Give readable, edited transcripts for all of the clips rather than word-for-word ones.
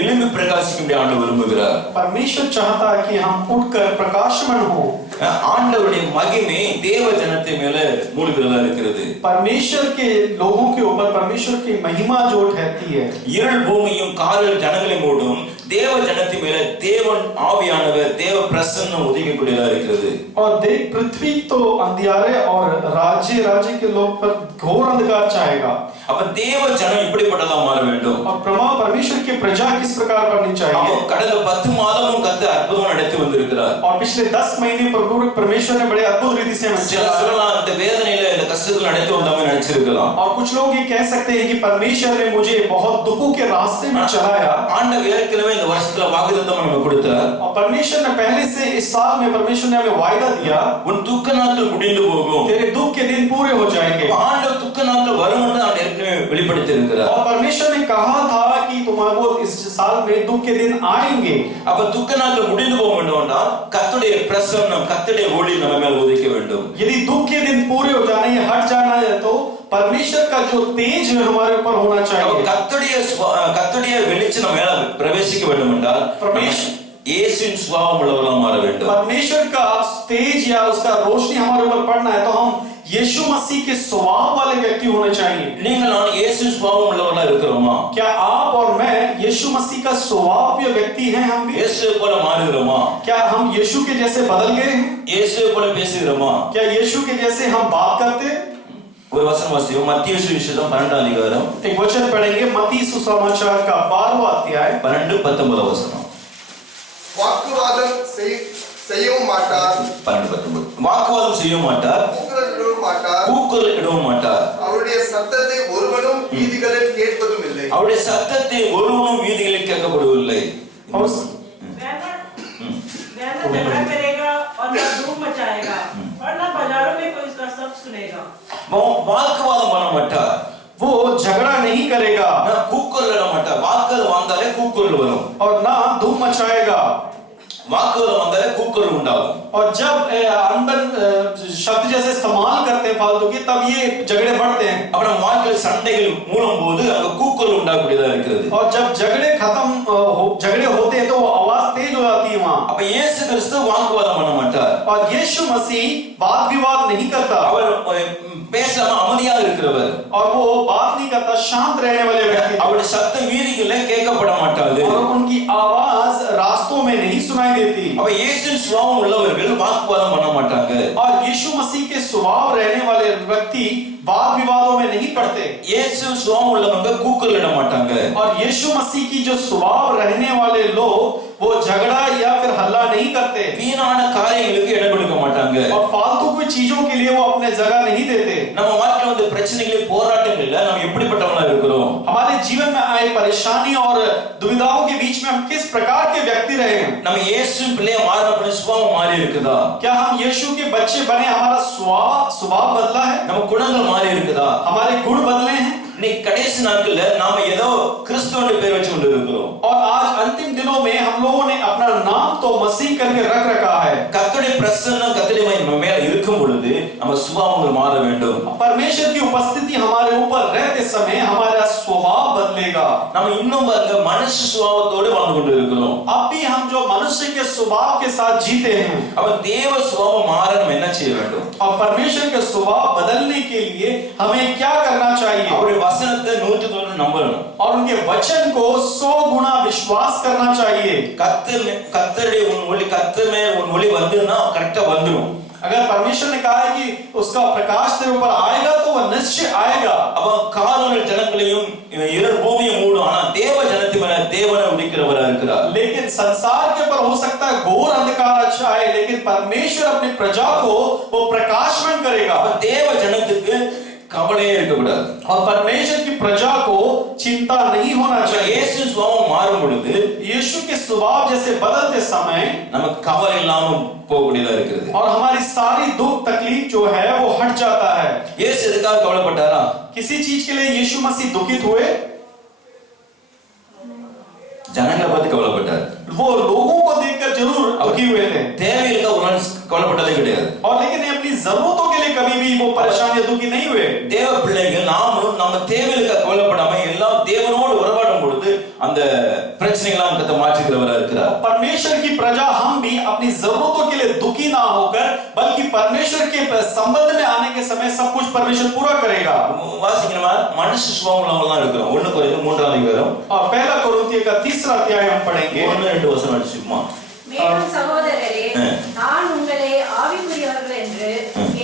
எழும்பி பிரகாசிக்கும்படி ஆண்டவர் விரும்புகிறார். परमेश्वर चाहता है कि हम उठकर प्रकाशमान हो. ஆண்டவருடைய மகிமை தேவ ஜனத்தை மேல மூழ்கிறதா இருக்கிறது. परमेश्वर के लोगों के ऊपर परमेश्वर की महिमा जो ठहरती है. இருள் பூமியும் காரில் ஜனங்களை மூடும், தேவ ஜனத்தின் மேல தேவன் ஆவியானவர் தேவ பிரசன்னம் உதிக்கக்கூடியதா இருக்கிறது. और देख पृथ्वी तो अंधियारे और राज्य के लोग पर घोर अंधकार छाएगा. அப்ப தேவ ஜனம் இப்படிப்பட்டதா மாற வேண்டும். और परमेश्वर की प्रजा किस प्रकार बननी चाहिए. கடந்த 10 மாதமும் கர்த்தர் அற்புதம் நடத்தி வந்திருக்கிறார். और पिछले 10 महीने प्रभु परमेश्वर ने बड़े अद्भुत रीति से சொல்லலாம் இந்த வேதனையில இந்த கஷ்டத்துல நடத்தி வந்தாமே நினைச்சிருக்கலாம். और कुछ लोग ये कह सकते हैं कि परमेश्वर ने मुझे बहुत दुखों के रास्ते में चलाया. ஆண்டவர் ஏற்கனவே இந்த வருஷத்துல வாக்குத்தத்தம் நமக்கு கொடுத்தார். और परमेश्वर ने पहले से इस साल में परमेश्वर ने हमें वायदा दिया, உன் துக்க நாட்கள் முடிந்து போகும், तेरे दुख के दिन पूरे हो जाएंगे. ஆண்டவர் துக்க நாட்கள் வரும் என்று அவர் ஏற்கனவே வெளிப்படுத்தி இருக்கிறார். और परमेश्वर ने कहा था कि तुम्हारे इस साल में दुख के दिन आएंगे. அப்ப துக்க நாட்கள் முடிந்து போக வேண்டும்னா கர்த்தருடைய பிரசன்னம் கர்த்தருடைய ஒளி நம்ம மேல உதிக்க வேண்டும். यदि दुख के दिन पूरे हो जाने या हट जाना है तो परमेश्वर का जो तेज हमारे ऊपर होना चाहिए. கர்த்தருடைய வெளிச்சம் நம்ம மேல பிரவேசிக்க வேண்டும் என்றால் இயேசுவின் சுபாவம் உள்ளவர்களாக மாற வேண்டும். परमेश्वर का तेज या उसका रोशनी हमारे ऊपर पड़ना है तो हम यीशु मसीह के स्वभाव वाले व्यक्ति होने चाहिए. நீங்கள் நான் இயேசுவின் சுபாவம் உள்ளவர்களா இருக்கிறோமா? क्या आप और मैं यीशु मसीह का स्वभाव व्यक्ति हैं? हम இயேசுவை போல மாறுகிறோமா? क्या हम यीशु के जैसे बदल गए हैं? இயேசுவை போல பேசுகிறோமா? क्या यीशु के जैसे हम बात करते? ஒரு வசனம் வாசிப்போம். மத்தேயு சுவிசேஷம் 12ஆம் அதிகாரம். एक वचन पढ़ेंगे मत्ती सुसमाचार का 12वां अध्याय 12-19 वசனம். வாக்குவாதம் செய்யவும் மாட்டார். 12-19. வாக்குவாதம் செய்ய மாட்டார். கூக்குரலிடவும் மாட்டார். அவருடைய சத்தத்தை ஒருவனும் வீதிகளில் கேட்பதும் இல்லை. அவருடைய சத்தத்தை ஒருவனும் வீதிகளில் கேட்கப்படுவதில்லை. झगड़ा करेगा और न धूम मचाएगा और न बाजारों में कोई उसका शब्द सुनेगा. வாக்குவாதம் பண்ண மாட்டார். वो झगड़ा नहीं करेगा. கூக்குரலிட மாட்டார். வாக்குவாதம் வந்தாலே கூக்குரல் வரும். और ना धूम मचाएगा. வாக்குவாதம் வந்தாலே கூக்குரல் உண்டாகும். और जब अनबन शब्द जैसे इस्तेमाल करते हैं फालतू की तब ये झगड़े बढ़ते हैं. அப்புறம் வாழ்க்கையில் சண்டைகள் மூலம் போது அங்க கூக்குரல் உண்டாகக்கூடியதா இருக்கிறது. और जब झगड़े होते हैं तो वो आवाज तेज हो जाती है वहां. அப்ப இயேசு கிறிஸ்து வாக்குவாதம் பண்ண மாட்டார். और यीशु मसीह वाद विवाद नहीं करता. அவர் பேசாம அமைதியாக இருக்கிறவர். और वो बात नहीं करता, शांत रहने वाले व्यक्ति. அவருடைய சத்தம் வீதிகளிலே கேட்கப்பட மாட்டாது. और उनकी आवाज रास्तों में नहीं सुनाई देती. அப்ப இயேசுவின் சுபாவம் உள்ளவர்கள் வாக்குவாதம் பண்ண மாட்டாங்க. और यीशु मसीह के स्वभाव रहने वाले व्यक्ति वाद विवादों में नहीं पड़ते. இயேசு சுபாவம் உள்ளவங்க கூக்குரலிட மாட்டாங்க. और यीशु मसीह की जो स्वभाव रहने वाले लोग वो झगड़ा या फिर हल्ला नहीं करते. வீணான காரியங்களுக்கு இடம் கொடுக்க மாட்டாங்க. और फालतू की चीजों के लिए वो अपने जगह नहीं देते. நம்ம வாழ்க்கையில வந்து பிரச்சனைகளே போராட்டங்கள்ல நம்ம எப்படிப்பட்டவங்களா இருக்கிறோம்? हमारे जीवन में आए परेशानी और दुविधाओं के बीच में हम किस प्रकार के व्यक्ति रहे हैं? நம்ம இயேசுவின் பிள்ளையா மாறின अपने சுபாவம் மாறி இருக்குதா? क्या हम यीशु के बच्चे बने, हमारा स्वभाव बदला है? நம்ம குணங்கள் மாறி இருக்குதா? हमारे गुण बदले हैं? இன்னைக்கு கடைசி நாட்கள்ல நாம ஏதோ கிறிஸ்துவின் பேர் வச்சு கொண்டு இருக்கிறோம். और आज अंतिम दिनों में हम लोगों ने अपना नाम तो मसीह करके रख रखा है. கர்த்தருடைய பிரசன்னம் கர்த்தருடைய மகிமை மேல இருக்கும் பொழுது நம்ம சுபாவங்கள் மாற வேண்டும். परमेश्वर की उपस्थिति हमारे ऊपर रहते समय हमारा स्वभाव बदलेगा. நம்ம இன்னும் பாருங்க மனுஷ சுபாவத்தோடு வாழ்ந்து கொண்டு இருக்கிறோம். अब भी हम जो मनुष्य के स्वभाव के साथ जीते हैं. அப்ப தேவ சுபாவம் மாற நம்ம என்ன செய்ய வேண்டும்? और परमेश्वर के स्वभाव बदलने के लिए हमें क्या करना चाहिए? அவருடைய வசனத்தை 100% நம்பணும். और उनके वचन को 100 गुना विश्वास करना चाहिए. கர்த்தருடைய உன் ஒளி வந்துனா கரெக்ட்டா வந்துரும். अगर परमेश्वर ने कहा है कि उसका प्रकाश तेरे ऊपर आएगा तो वह निश्चय आएगा. அப்ப காரணங்கள் ஜனங்களையும் இருள் பூமியை மூடும். ஆனா தேவ ஜனத்தின் மேல தேவனை உதிக்கிறவரா இருக்கிறார். लेकिन संसार के ऊपर हो सकता है घोर अंधकार अच्छा है, लेकिन परमेश्वर अपनी प्रजा को वो प्रकाशमान करेगा. தேவ ஜனத்துக்கு கவலையே இருக்கக்கூடாது. और परमेश्वर की प्रजा को चिंता नहीं होना चाहिए. இயேசு சுபாவம் மாறும் பொழுது यीशु के स्वभाव जैसे बदलते समय நமக்கு கவலை இல்லாம போகக்கூடியதா இருக்குது. और हमारी सारी दुख तकलीफ जो है वो हट जाता है. இயேசு எதுக்காக கவலைப்பட்டாரா? किसी चीज के लिए यीशु मसीह दुखित हुए? ஜனங்களை பத்தி கவலைப்பட்டார். वो लोगों को देखकर जरूर दुखी हुए थे. தேவைகளுக்கு ஒரு நாள் கவலைப்பட்டதே கிடையாது. और लेकिन अपनी जरूरतों के लिए कभी भी वो परेशान या दुखी नहीं हुए. தேவ பிள்ளைகள் நாமளும் நம்ம தேவைகளுக்கு கவலைப்படாம எல்லாம் தேவனோடு உறவாடும் பொழுது அந்த பிரச்சனைகளாம் கர்த்தர் மாற்றுகிறவரா இருக்கிறார். परमेश्वर की प्रजा हम भी अपनी जरूरतों के लिए दुखी ना होकर बल्कि परमेश्वर के संबंध में आने के समय सब कुछ परमेश्वर पूरा करेगा। வாசிக்கணுமா? மனுஷ சுபாவம் உள்ளவங்க தான் இருக்கிறோம். 1 கொரிந்தியர் 3ஆம் அதிகாரம் और पहला कोरिन्थियों का 3 अध्याय हम पढ़ेंगे। 1-2 வசனம் அடிச்சுக்குமா? மேலும் சகோதரரே, நான் உங்களை ஆவிக்குரியவர்கள் என்று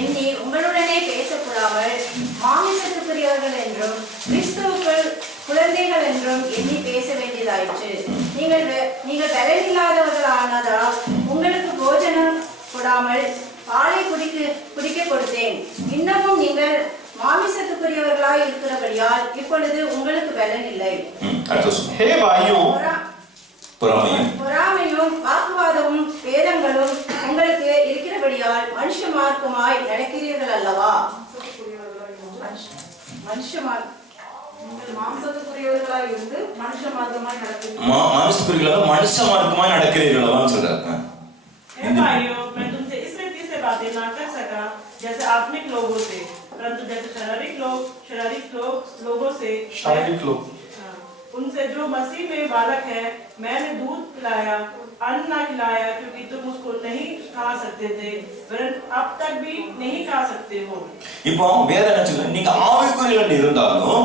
எண்ணி உங்களுடனே பேசக்கூடாமல் மாமிசத்துக்குரியவர்கள் என்றும் கிறிஸ்துவுக்குள் குழந்தைகள் என்றும் எண்ணி பேச வேண்டியதாயிற்று. நீங்கள் பலனில்லாதவர்களானதால் உங்களுக்கு போஜனம் கொடாமல் பாலை குடிக்க கொடுத்தேன். இன்னமும் நீங்கள் மாமிசத்துக்குரியவர்களாய் இருக்கிறபடியால் இப்பொழுது உங்களுக்கு பலன் இல்லை. हे भाइयों, பொறாமையும் வாக்குவாதமும் வேதங்களும் உங்களுக்கு இருக்கிறபடியால் மனுஷ மார்க்கமாய் நடக்கிறீர்கள் அல்லவா? மாம்சத்துக்குரியவர்களாய் இருந்து மனுஷ மார்க்கமாய் நடக்கிறீர்களான்னு சொல்றாரு. भाइयों, मैं तुमसे इस रीति से बातें ना कर सका जैसे आत्मिक लोगों से, परंतु जैसे शारीरिक लोगों से, शारीरिक लोग उनसे जो मसीह में बालक है। मैंने दूध पिलाया, अन्न ना खिलाया, क्योंकि तुम उसको नहीं खा सकते थे, वरन अब तक भी नहीं खा सकते हो। இப்போ வேற என்ன சொல்றது? நீங்க ஆவிக்குரியவர்கள் இருந்தாலும்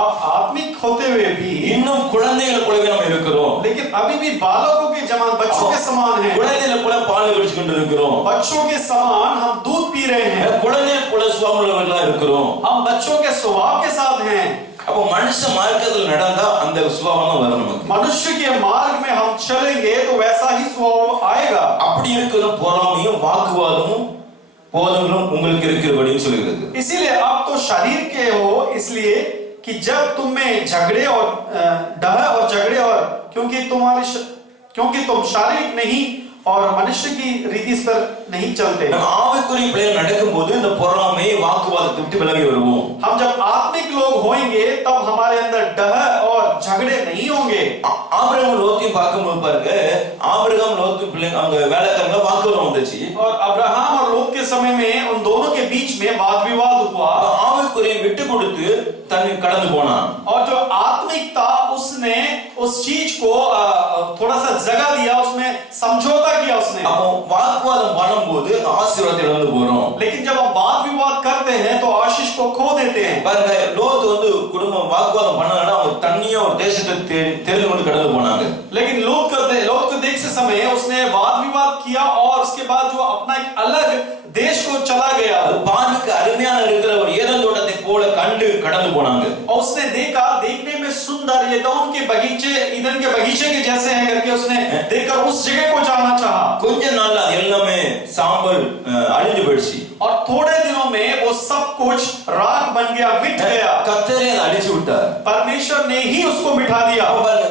आप आत्मिक होते हुए भी இன்னும் குழந்தைகள் போலவே நம்ம இருக்கிறோம். लेकिन अभी भी बालकों के समान, बच्चों के समान हैं। குழந்தைகள் போல பால் குடிச்சு கொண்டு இருக்கிறோம். बच्चों के समान हम दूध पी रहे हैं। குழந்தைகள் போல சுபாவமுள்ளவர்களா இருக்கிறோம். हम बच्चों के स्वभाव के साथ हैं। அப்போ மனுஷ மார்க்கத்தில் நடந்தா அந்த சுபாவம் தான் வரும் நமக்கு. मनुष्य के मार्ग में हम चलेंगे तो वैसा ही स्वभाव आएगा। அப்படி இருக்கிற பொறாமையும் வாக்குவாதமும் போதங்களும் உங்களுக்கு இருக்கிறபடின்னு சொல்லுகிறது. इसीलिए आप तो शरीर के हो, इसलिए कि जब तुम में झगड़े और डह और झगड़े और क्योंकि तुम शारीरिक नहीं और मनुष्य की रीति पर नहीं चलते। ஆவிக்குரிய பிள்ளைகள் நடக்கும்போது இந்த பொறாமை வாக்குவாதத்தை விட்டு விலகி வருவோம். हम जब आत्मिक लोग होंगे तब हमारे अंदर डह और झगड़े नहीं होंगे। ஆபிரகாம் லோத்தையும் பார்க்கும்போது பாருங்க, ஆபிரகாம் லோத்து பிள்ளைங்க அவங்க வேலைக்காரங்க வாக்குவாதம் வந்துச்சு. और अब्राहम और लोत के समय में उन दोनों के बीच में वाद विवाद हुआ। ஆவிக்குரிய விட்டு கொடுத்து தன்னை கடந்து போனான். और जो आत्मिक था उसने उस चीज को थोड़ा सा जगह दिया, उसमें समझौता किया उसने। அப்போ வாக்குவாதம் பண்ணும்போது ஆசீர்வாதத்தை இழந்து போறோம். लेकिन जब हम वाद विवाद करते हैं तो आशीष को खो देते हैं। பாருங்க, லோத் வந்து குடும்பம் வாக்குவாதம் பண்ணாங்கன்னா அவங்க தனியா ஒரு தேசத்தை தெரிந்து கொண்டு கடந்து போனாங்க. लेकिन लोत को देखते समय उसने वाद विवाद किया और उसके बाद जो अपना एक अलग देश को चला गया। பார்க்க अरुமையான இருக்கிற ஒரு ஏதேன் தோட்டத்தை போல கண்டு கடந்து போனாங்க. और उसने देखा, देखने में सुंदर एदोम के बगीचे, ईदन के बगीचे के जैसे हैं करके उसने देखकर उस जगह को जाना चाहा। கொஞ்ச நாள்ல அது எல்லாமே சாம்பல் அழிஞ்சு போயிடுச்சு. और थोड़े दिनों में वो सब कुछ राख बन गया, मिट गया। கர்த்தரே அதை அழிச்சு விட்டார். परमेश्वर ने ही उसको मिटा दिया।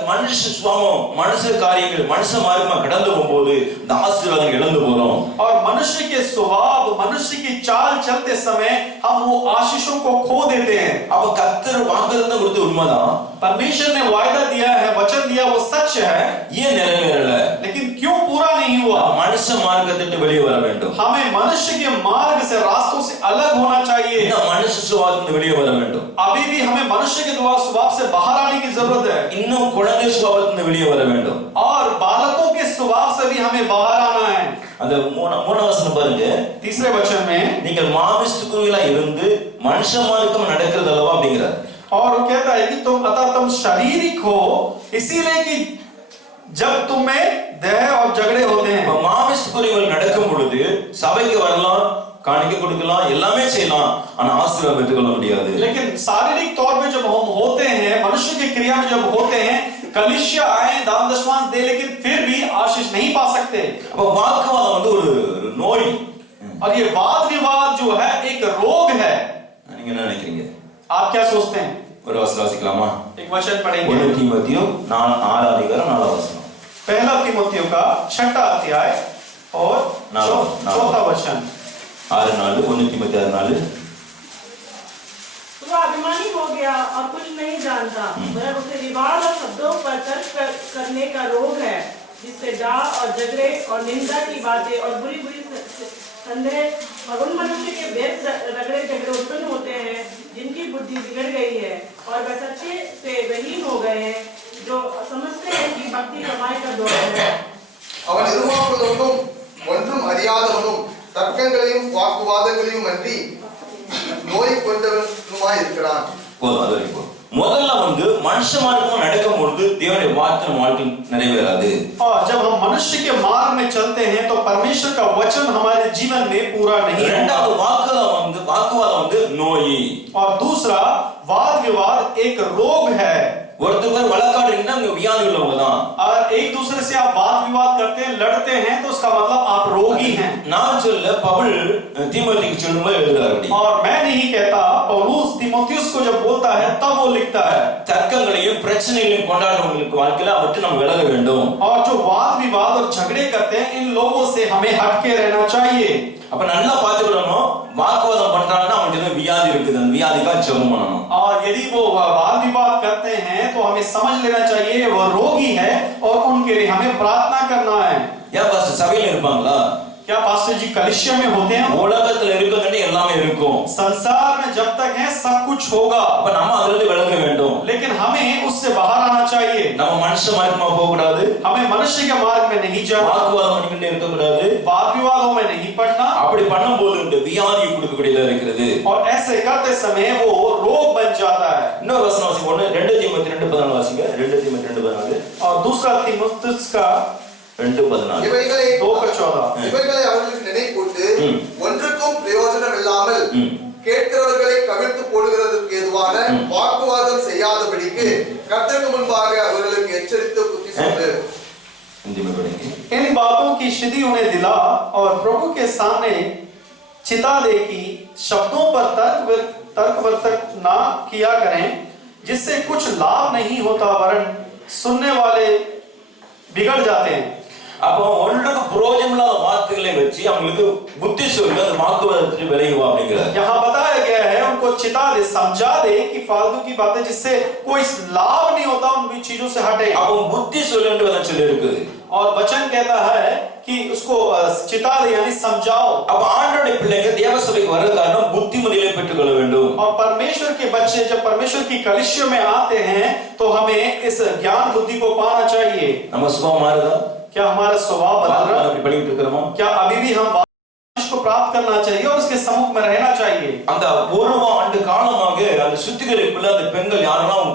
மனுஷ சுபாவம், மனுஷ காரியங்கள், மனுஷ மார்க்கமா கடந்து போகும்போது இந்த ஆசீர்வாதம் இழந்து போறோம். और मनुष्य के स्वभाव, मनुष्य की चाल चलते समय हम वो आशीषों को खो देते हैं। அப்ப கர்த்தர் வாக்குத்தத்தம் கொடுத்த உண்மைதான். परमेश्वर ने वायदा दिया है, वचन दिया, वो सच है। ஏன் நிறைவேறல? लेकिन क्यों पूरा नहीं हुआ? மனுஷ மார்க்கத்தை விட்டு வெளியே வர வேண்டும். हमें मनुष्य के मार्ग से, रास्तों से अलग होना चाहिए। மனுஷ சுபாவத்திலிருந்து வெளியே வர வேண்டும். अभी भी हमें मनुष्य के स्वभाव से बाहर आने की जरूरत है। இன்னும் குழந்தை சுபாவத்திலிருந்து வெளியே வர வேண்டும். और बालकों के स्वभाव से भी हमें बाहर आना है। அந்த மூணாம் வசனம் பாருங்க, तीसरे वचन में நீங்கள் மாமிசத்துக்குரியவர்களா இருந்து மனுஷ மார்க்கம் நடக்கிறது அல்லவா அப்படிங்கிறார். और वो कहता है कि तुम शारीरिक हो, इसीलिए कि जब तुम में देह और झगड़े होते हैं। மாமிசத்துக்குரியவர்கள் நடக்கும் பொழுது சபைக்கு வரலாம், காணிக்கை கொடுக்கலாம், எல்லாமே செய்யலாம், ஆனா ஆசீர்வாதம் பெற்றுக்கொள்ள முடியாது. लेकिन शारीरिक तौर पे जब हम होते हैं, मनुष्य की क्रिया में जब होते हैं, कलिसिया आए, दान दशमांश दे, लेकिन फिर भी आशीष नहीं पा सकते। அப்ப வாக்குவாதம் வந்து ஒரு நோய். और ये वाद विवाद जो है एक रोग है। நீங்க என்ன நினைக்கிறீங்க? आप क्या सोचते हैं? ஒரு வசனம் வாசிக்கலாமா? एक वचन पढ़ेंगे। 1 தீமோத்தேயு 6 அதிகாரம் 4 वचனம். पहला तीमुथियों का 6वां अध्याय और 4वां वचन। 6:4 1 தீமோத்தேயு 6:4. तो अभिमानी हो गया और कुछ नहीं जानता, वरन उसे विवाद और शब्दों पर तर्क करने का रोग है, जिससे डाह और झगड़े और निंदा की बातें और बुरी बुरी संदेह और उन मनुष्य के व्यर्थ रगड़े झगड़े उत्पन्न होते हैं, जिनकी बुद्धि बिगड़ गई है और वे सच्चे से विहीन हो गए हैं, जो ஒன்றும் ஒன்றும் அறியாதவனும் தர்க்கங்களையும் வாக்குவாதங்களையும் அன்றி நோய் கொண்டவனுமாய் இருக்கிறான். போதும், அது வரைக்கும். முதல்ல மனுஷ மார்க்கம் நடக்கும் பொழுது தேவனுடைய வார்த்தை வாழ்க்கை நிறைவேறாது. और जब हम मनुष्य के मार्ग में चलते हैं तो परमेश्वर का वचन हमारे जीवन में पूरा नहीं होता। இரண்டாவது வாக்குவாதம் நோய். और दूसरा वाद विवाद एक रोग है। ஒருத்தர் வழக்காடுறீங்கன்னா அவங்க வியாதி உள்ளவங்க தான். और एक दूसरे से आप वाद विवाद करते हैं, लड़ते हैं, तो उसका मतलब आप रोगी हैं। நான் சொல்ல பவுல் தீமோத்தேயுக்கு சொல்லும்போது எழுதுறாரு அப்படி. और मैं नहीं कहता, पौलुस तीमुथियुस को जब बोलता है तब वो लिखता है। தர்க்கங்களையும் பிரச்சனைகளையும் கொண்டாடுறவங்களுக்கு வாழ்க்கையில அவற்றை நம்ம விலக வேண்டும். और जो वाद विवाद और झगड़े करते हैं इन लोगों से हमें हट के रहना चाहिए। அப்ப நல்லா பாத்துக்கணும், வாக்குவாதம் பண்றாங்கன்னா அவங்களுக்கு வியாதி இருக்குது, அந்த வியாதிக்கா ஜெபம் பண்ணணும். और यदि वो वाद विवाद करते हैं तो हमें समझ लेना चाहिए वो रोगी है और उनके लिए हमें प्रार्थना करना है। ஏன் பாஸ்டர் சபையில இருப்பாங்களா? क्या पास्टर जी कलिसिया में होते हैं? உலகத்துல இருக்கிறது எல்லாமே இருக்கும். संसार में जब तक है सब कुछ होगा। அப்ப நம்ம அதிலிருந்து விலக வேண்டும். लेकिन हमें उससे बाहर आना चाहिए। நம்ம மனுஷ மார்க்கமா போக கூடாது. हमें मनुष्य के मार्ग में नहीं जाना। வாக்குவாதம் பண்ணிக்கிட்டே இருக்க கூடாது. वाद विवादों में नहीं पड़ना। அப்படி பண்ணும்போது இந்த வியாதி கொடுக்கக்கூடியதா இருக்கிறது. और ऐसे करते समय वो रोग बन जाता है। இன்னொரு வசனம் வாசிங்க, 2 தீமோத்தேயு 2:14 வாசிங்க. 2 தீமோத்தேயு 2:14. और दूसरा तीमुथियुस का 2:14. இவைகளை 2:14 இவைகளை அவர்களுக்கு நினைப்பூட்டு ஒன்றுக்கும் பிரயோஜனம் இல்லாமல் கேட்கிறவர்களை கவிழ்த்து போடுகிறதுக்கு ஏதுவான வாக்குவாதம் செய்யாதபடிக்கு கர்த்தருக்கு முன்பாக அவர்களுக்கு எச்சரித்து புத்தி சொல்லு. इन बातों की सिद्धि उन्हें दिला और प्रभु के सामने चिता दे कि शब्दों पर तर्क वर्तक ना किया करें, जिससे कुछ लाभ नहीं होता वरन सुनने वाले बिगड़ जाते हैं। அப்போ ஒன்றுக்கு பிரயோஜனம் இல்லாத வார்த்தைகளை வச்சு அவங்களுக்கு புத்தி சொல்லி அந்த வாக்குவாதத்தை விலகுவா அப்படிங்கிறார். यहाँ बताया गया है उनको चिता दे, समझा दे कि फालतू की बातें जिससे कोई लाभ नहीं होता उन भी चीजों से हटे। அப்போ புத்தி சொல்லுன்னு வதன் சொல்லி இருக்குது. और वचन कहता है कि उसको चिता दे यानी समझाओ। அப்ப ஆண்டவருடைய பிள்ளைங்க தேவ சபைக்கு வர காரணம் புத்திமதியை பெற்றுக்கொள்ள வேண்டும். और परमेश्वर के बच्चे जब परमेश्वर की कलीसिया में आते हैं तो हमें इस ज्ञान बुद्धि को पाना चाहिए। நம்ம சுபாவம் மாறுதா? क्या हमारा स्वभाव बदल रहा है? அப்படி படிக்கிட்டு இருக்கிறோமா? क्या अभी भी हम को प्राप्त करना चाहिए और उसके सम्मुख में रहना चाहिए? அந்த ஒரு ஆண்டு காலமாக அந்த சுத்திகரிப்புல அந்த பெண்கள் யாரெல்லாம்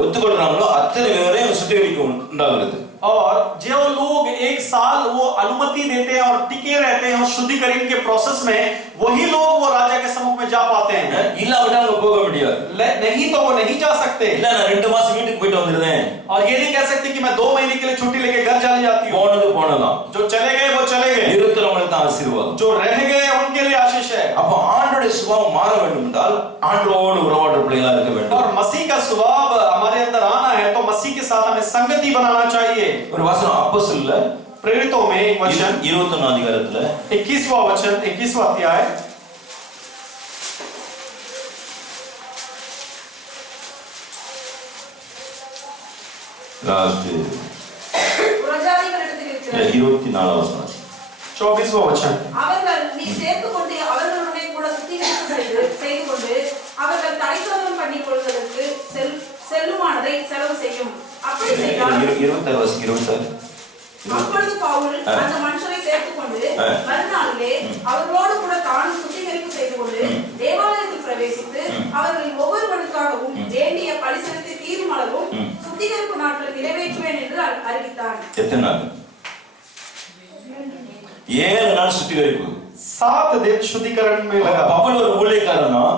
ஒத்துக்கொள்றாங்களோ அத்தனை பேரையும் சுத்திகரிப்பு உண்டாகிறது. और जो लोग एक साल वो अनुमति देते हैं और टिके रहते हैं उस शुद्धिकरण के प्रोसेस में, वही लोग वो राजा के सम्मुख में जा पाते हैं। இல்லாவிட்டா அவங்க போக முடியாது. नहीं तो वो नहीं जा सकते। இல்ல நான் 2 மாசம் வீட்டுக்கு போயிட்டு வந்துறேன். और ये नहीं कह सकते कि मैं 2 महीने के लिए छुट्टी लेके घर चली जाती हूँ। போனதான். जो चले गए वो चले गए। இருக்கிறவங்களுக்கு தான் ஆசீர்வாதம். जो रह गए उनके लिए आशीष है। அப்ப ஆண்டவருடைய சுபாவம் மாற வேண்டும் என்றால் ஆண்டவரோடு உறவாடுற பிள்ளைகளா இருக்க வேண்டும். और मसीह का स्वभाव हमारे अंदर आना है तो मसीह के साथ हमें संगति बनाना चाहिए। ஒரு வசனம் அப்போஸ்தலர்ல प्रेरितों में एक वचन 21 அதிகாரத்துல 21वां वचन 21वां अध्याय लास्ट புறஜாதிகளிடத்தில் இருக்கிற 24 வசனம். 24वां वचन அவர்கள் நீ சேர்த்து கொண்டு அவர்களுடனே கூட சுத்திகரிப்பு செய்து கொண்டு அவர்கள் தரிசனம் பண்ணி கொள்வதற்கு செல்லுமானதை செலவு செய்யும். அப்படி செய்தால் 26 வசனம் 26. அப்பொழுது பவுல் அந்த மனுஷரை சேர்த்துக் கொண்டு மறுநாளிலே அவர்களோடு கூட தானும் சுத்திகரிப்பு செய்து கொண்டு தேவாலயத்தில் பிரவேசித்து அவர்களின் ஒவ்வொருவருக்காகவும் வேண்டிய பலி செலுத்தி தீரும் அளவும் சுத்திகரிப்பு நாட்களை நிறைவேற்றுவேன் என்று அறிவித்தார். எத்தனை நாள்? 7 நாள் சுத்திகரிப்பு. 7 दिन शुद्धिकरण में लगा। பவுல் ஒரு ஊழியக்காரனா,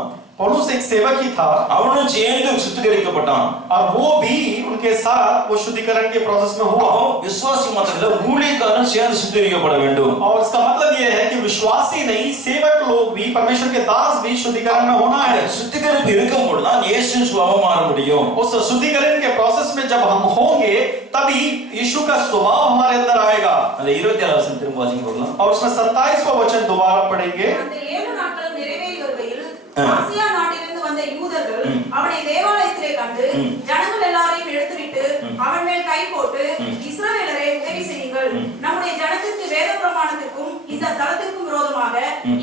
पौलुस एक सेवक ही था அவனும் சேர்ந்து சுத்திகரிக்கப்பட்டான். और वो भी उनके साथ वो शुद्धिकरण के प्रोसेस में हुआ। விசுவாசி மாத்திரல்ல ஊழியக்காரன் சேர்ந்து சுத்திகரிக்கப்பட வேண்டும். और इसका मतलब ये है कि विश्वासी नहीं सेवक लोग भी परमेश्वर के दास भी शुद्धिकरण में होना है। சுத்திகரிப்பு இருக்கும்போது தான் இயேசுவின் சுபாவம் மாற முடியும். उस शुद्धिकरण के प्रोसेस में जब हम होंगे तभी यीशु का स्वभाव हमारे अंदर आएगा। அந்த 26 வசனம் திரும்ப வாசிங்க பார்க்கலாம். और उसमें 27वां वचन दोबारा पढ़ेंगे। அந்த 7 நாட்கள் நிறைவேறி வருகையில் ஆசியா நாட்டிலிருந்து வந்த யூதர்கள் அவனை தேவாலயத்திலே கண்டு ஜனங்கள் எல்லாரையும் எடுத்துவிட்டு அவன் மேல் கை போட்டு இஸ்ரவேலரே உதவி செய்யுங்கள், நம்முடைய ஜனத்திற்கு வேத பிரமாணத்திற்கும் இந்த ஸ்தலத்திற்கும் விரோதமாக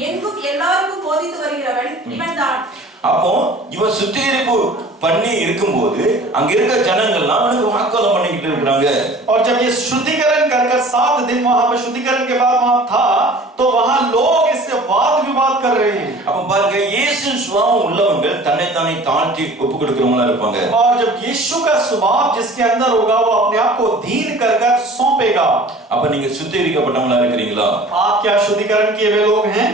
எங்கும் எல்லாருக்கும் போதித்து வருகிறவன் இவன்தான். அப்போ இவன் சுத்திகரிப்பு பண்ணி இருக்கும்போது அங்க இருக்க ஜனங்கள்லாம் அவனுக்கு வாக்குவாதம் பண்ணிக்கிட்டு இருக்காங்க. और जब ये शुद्धिकरण कर 7 दिन वहां पे शुद्धिकरण के बाद वहां था तो वहां लोग इससे वाद विवाद कर रहे हैं। அப்ப பாருங்க, இயேசு சுபாவம் உள்ளவங்க தன்னைத்தானே தாழ்த்தி ஒப்பு கொடுக்கிறவங்களா இருப்பாங்க. और जब यीशु का स्वभाव जिसके अंदर होगा वो अपने आप को दीन कर सौंपेगा। அப்ப நீங்க சுத்திகரிக்கப்பட்டவங்களா இருக்கிறீங்களா? आप क्या शुद्धिकरण किए हुए लोग हैं?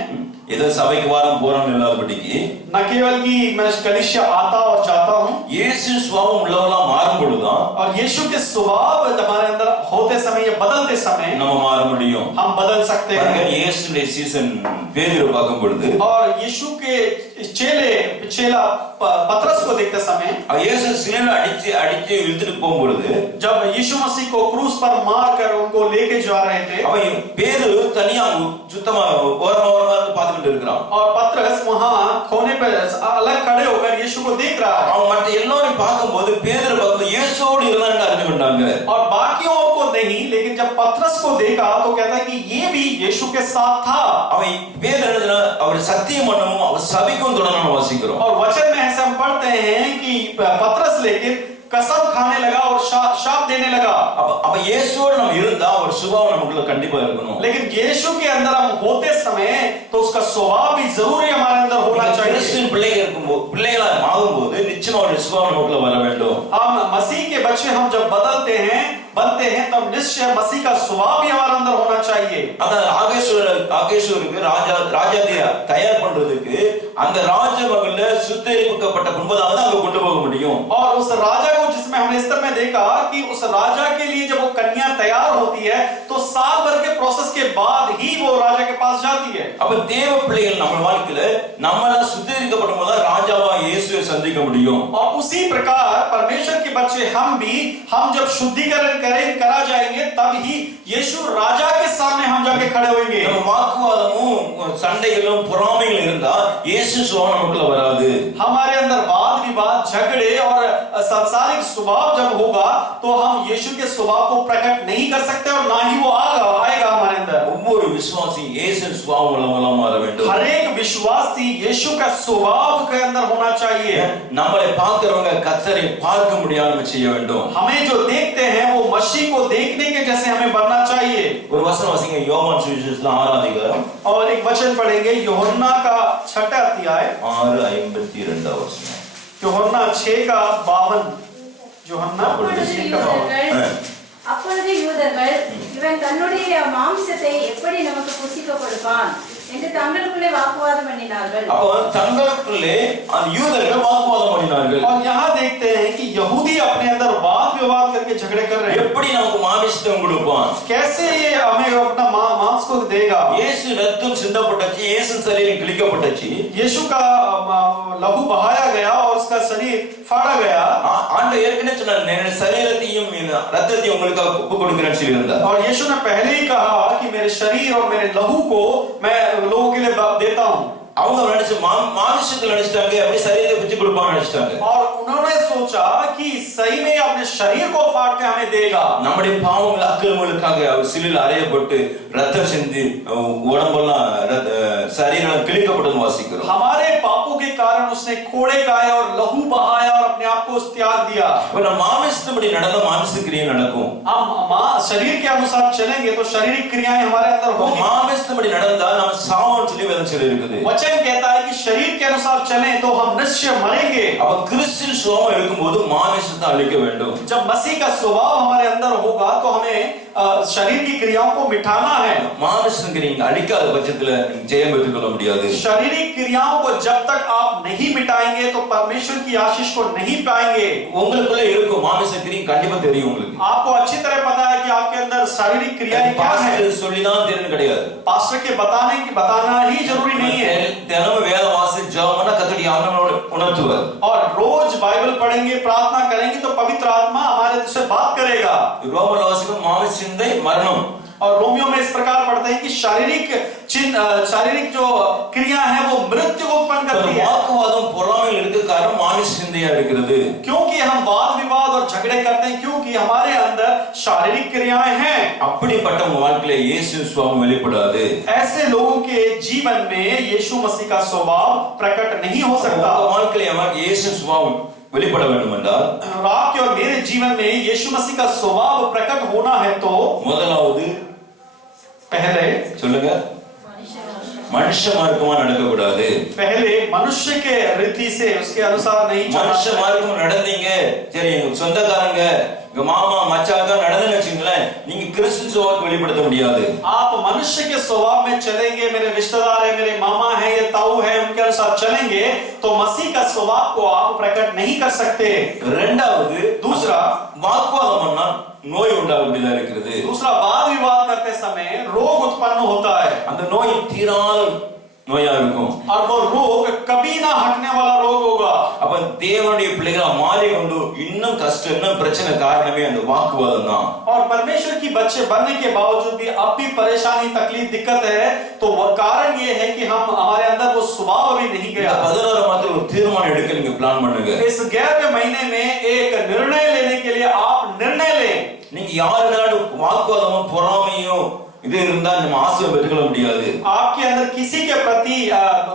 ஏதோ சபைக்கு வாரம் போறோம் இல்லாதபடிக்கு न केवल कि मैं कलीसिया आता और जाता हूं, இயேசு சுபாவம் உள்ளவங்களா மாறும் பொழுதுதான் और यीशु के स्वभाव हमारे अंदर होते समय या बदलते समय நம்ம மாற முடியும். हम बदल सकते பாருங்க, हैं। இயேசுடைய சீசன் பேதுரு பார்க்கும் பொழுது और यीशु के चेला पतरस को देखते समय இயேசு சிலுவையில அடிச்சு இழுத்துட்டு போகும்பொழுது जब यीशु मसीह को क्रूस पर मार कर उनको लेके जा रहे थे, அவன் பேதுரு தனியா சுத்தமா ஓரமா இருந்து பார்த்துட்டு இருக்கிறான். और पतरस वहां कोने पे अलग खड़े होकर यीशु को देख रहा है। அவன் மற்ற எல்லாரையும் பார்க்கும்போது பேதுரு பார்க்கும்போது இயேசுவோடு இருந்தான்னு அறிந்து கொண்டாங்க. और बाकियों को नहीं, लेकिन जब पतरस को देखा तो कहता है कि ये भी यीशु के साथ था। அவன் பேதுரு அவர் சத்தியம் பண்ணவும் அவர் சபிக்கும் தொடரணும் வாசிக்கிறோம். और वचन में ऐसा हम पढ़ते हैं कि पतरस लेकिन कसम खाने लगा और शाप देने लगा। அப்ப இயேசுவோடு நம்ம இருந்தா ஒரு சுபாவம் நமக்குள்ள கண்டிப்பா இருக்கணும். लेकिन यीशु के अंदर हम होते समय तो उसका स्वभाव भी जरूरी हमारे अंदर होना चाहिए। கிறிஸ்துவின் பிள்ளைகளா ஆகும்போது நிச்சயமா ஒரு சுபாவம் நமக்குள்ள வர வேண்டும். हम मसीह के बच्चे हम जब बनते हैं तब निश्चय मसीह का स्वभाव भी हमारे अंदर होना चाहिए। அதான் ஆகேஸ்வருக்கு ராஜாதியா தயார் பண்றதுக்கு அந்த ராஜமகள்ல சுத்திகரிக்கப்பட்ட கும்பலாக அங்க கொண்டு போக முடியும். और उस राजा को जिसमें हमने इस तरह में देखा कि उस राजा के लिए जब वो कन्या तैयार होती है तो साल भर के प्रोसेस के बाद ही वो राजा के पास जाती है। அப்ப தேவ பிள்ளைகள் நம்ம வாழ்க்கையில நம்மள சுத்திகரிக்கப்படும் போது ராஜாவா இயேசுவை சந்திக்க முடியும். और उसी प्रकार परमेश्वर के बच्चे हम जब शुद्धिकरण करा जाएंगे तब ही यीशु राजा के सामने हम जाके खड़े होंगे। நம்ம வாக்குவாதமும் சண்டைகளும் பொறாமைகளும் இருந்தா இயேசு சுபாவம் நமக்குள்ள வராது. हमारे अंदर वाद विवाद झगड़े और सांसारिक स्वभाव जब होगा तो हम यीशु के स्वभाव को प्रकट नहीं कर सकते और ना ही वो आएगा हमारे अंदर। ஒவ்வொரு விசுவாசி இயேசு சுபாவம் உள்ளவங்களா மாற வேண்டும். हर एक विश्वासी यीशु का स्वभाव के अंदर होना चाहिए। நம்மளை பார்க்கிறவங்க கர்த்தரை பார்க்க முடியாம செய்ய வேண்டும். हमें जो देखते हैं वो मसीह को देखने के जैसे हमें बनना चाहिए। ஒரு வசனம் வாசிங்க, யோவான் சுவிசேஷத்துல 6 அதிகாரம் और एक वचन पढ़ेंगे यूहन्ना का 6 अध्याय 6:52 வசனம். यूहन्ना 6:52। यूहन्ना அப்பொழுது 6:52। யூதர்கள் இவன் தன்னுடைய மாம்சத்தை எப்படி நமக்கு புசிக்க கொடுப்பான் என்று தங்களுக்குள்ளே வாக்குவாதம் பண்ணினார்கள். அப்போ தங்களுக்குள்ளே அந்த யூதர்கள் வாக்குவாதம் பண்ணினார்கள். और यहाँ देखते हैं कि यहूदी अपने अंदर वाद विवाद करके झगड़े कर रहे हैं। எப்படி நமக்கு மாமிசத்தை கொடுப்பான்? कैसे ये हमें अपना मांस को देगा? இயேசு ரத்தம் சிந்தப்பட்டச்சு, இயேசு சரீரம் கிழிக்கப்பட்டச்சு, यीशु का लहू बहाया गया और उसका शरीर फाड़ा गया। ஆண்டவர் ஏற்கனவே சொன்னார், நான் சரீரத்தையும் ரத்தத்தையும் உங்களுக்கு ஒப்பு கொடுக்கிறேன்னு சொல்லியிருந்தார். और यीशु ने पहले ही कहा कि मेरे शरीर और मेरे लहू को मैं लोगों के लिए देता हूं। அவங்க நினைச்சு மாமிசத்தில் நினைச்சிட்டாங்க, அப்படி சரீரத்தை பிச்சு கொடுப்பான்னு நினைச்சிட்டாங்க. और उन्होंने सोचा कि सही में अपने शरीर को फाड़ के हमें देगा। நம்முடைய பாவங்கள் அக்கிரமங்களுக்காக அவர் சிலுவையில் அறையப்பட்டு ரத்தம் சிந்தி உடம்பெல்லாம் சரீரம் கிழிக்கப்பட்டது வாசிக்கிறோம். हमारे पापों के कारण उसने कोड़े खाए और लहू बहाया और अपने आप को त्याग दिया। நம்ம மாமிசத்தின்படி நடந்த மாமிச கிரியை நடக்கும். हम शरीर के अनुसार चलेंगे तो शारीरिक क्रियाएं हमारे अंदर होंगी। மாமிசத்தின்படி நடந்தா நம்ம சாவோன்னு சொல்லி வேதம் சொல்லி இருக்குது. वचन कहता है कि शरीर के अनुसार चलें तो हम निश्चय मरेंगे। அப்ப கிறிஸ்துவின் சுபாவம் இருக்கும்போது மாமிசத்தை அழிக்க வேண்டும். जब मसीह का स्वभाव हमारे अंदर होगा तो हमें शरीर की क्रियाओं को मिटाना है। மாமிசம் கிரியை அழிக்காத பட்சத்துல நீங்க ஜெயம் பெற்றுக்கொள்ள முடியாது. शारीरिक क्रियाओं को जब तक आप नहीं मिटाएंगे तो परमेश्वर की आशीष को नहीं पाएंगे। உங்களுக்குள்ள இருக்கும் மாமிச கிரியை கண்டிப்பா தெரியும் உங்களுக்கு. आपको अच्छी तरह पता है कि आपके अंदर शारीरिक क्रियाएं क्या है। பாஸ்டர் சொல்லிதான் தெரியும் கிடையாது. पास्टर के बताना ही जरूरी नहीं है। தினமும் வேத வாசி ஜெபம்னா கர்த்தருடைய ஆவியானவர் உணர்த்துவார். और रोज बाइबल पढ़ेंगे, प्रार्थना करेंगे तो पवित्र आत्मा हमारे से बात करेगा। ரோமர் வாசிக்கும் மாமிச சிந்தை மரணம். और रोमियो में इस प्रकार पढ़ते हैं कि शारीरिक जो क्रिया है वो मृत्यु को उत्पन्न करती है। வாக்குவாதம் பொறாமையில் இருக்க காரணம் மாமிச சிந்தையா இருக்கிறது. क्योंकि हम वाद विवाद और झगड़े करते हैं, क्योंकि हमारे अंदर शारीरिक क्रियाएं हैं। அப்படிப்பட்ட உங்க வாழ்க்கையில இயேசு சுவாபம் வெளிப்படாது. ऐसे लोगों के जीवन में यीशु मसीह का स्वभाव प्रकट नहीं हो सकता। உங்க வாழ்க்கையில இயேசு சுவாபம் வெளிப்பட வேண்டும் என்றால் और आपके और मेरे जीवन में यीशु मसीह का स्वभाव प्रकट होना है तो முதலாவது पहले சொல்லுங்க, மனுஷ மார்க்கமா நடக்க கூடாது. पहले मनुष्य के रीति से उसके अनुसार नहीं மனுஷ चलना। மார்க்கம் நடந்தீங்க, சரி எங்க சொந்தக்காரங்க எங்க மாமா மச்சாக்கா நடந்துன்னு வச்சுங்களேன், நீங்க கிறிஸ்து சுவாபத்தை வெளிப்படுத்த முடியாது. आप मनुष्य के स्वभाव में चलेंगे, मेरे रिश्तेदार है, मेरे मामा है, ये ताऊ है, उनके अनुसार चलेंगे तो मसीह का स्वभाव को आप प्रकट नहीं कर सकते। ரெண்டாவது दूसरा, வாக்குவாதம் பண்ணா நோய் உண்டாகக்கூடியதா இருக்கிறது. दूसरा वाद विवाद करते समय रोग उत्पन्न होता है அந்த நோய் தீராத நோயா இருக்கும். और वो रोग कभी ना हटने वाला रोग होगा। அப்ப தேவனுடைய பிள்ளைகளா மாறிக்கொண்டு இன்னும் கஷ்டம் இன்னும் பிரச்சனை காரணமே அந்த வாக்குவாதம் தான். और परमेश्वर की बच्चे बनने के बावजूद भी अब भी परेशानी तकलीफ दिक्कत है तो वो कारण ये है कि हम हमारे अंदर वो स्वभाव अभी नहीं இந்த गया। 16 மாதத்துல ஒரு தீர்மானம் எடுக்க நீங்க பிளான் பண்ணுங்க. इस 11वें महीने में एक निर्णय लेने के लिए आप निर्णय लें। நீங்க யாருனாலும் வாக்குவாதமும் பொறாமையும் இது இருந்தா நம்ம ஆசீர்வாதம் பெற்றுக்கொள்ள முடியாது. आपके अंदर किसी के प्रति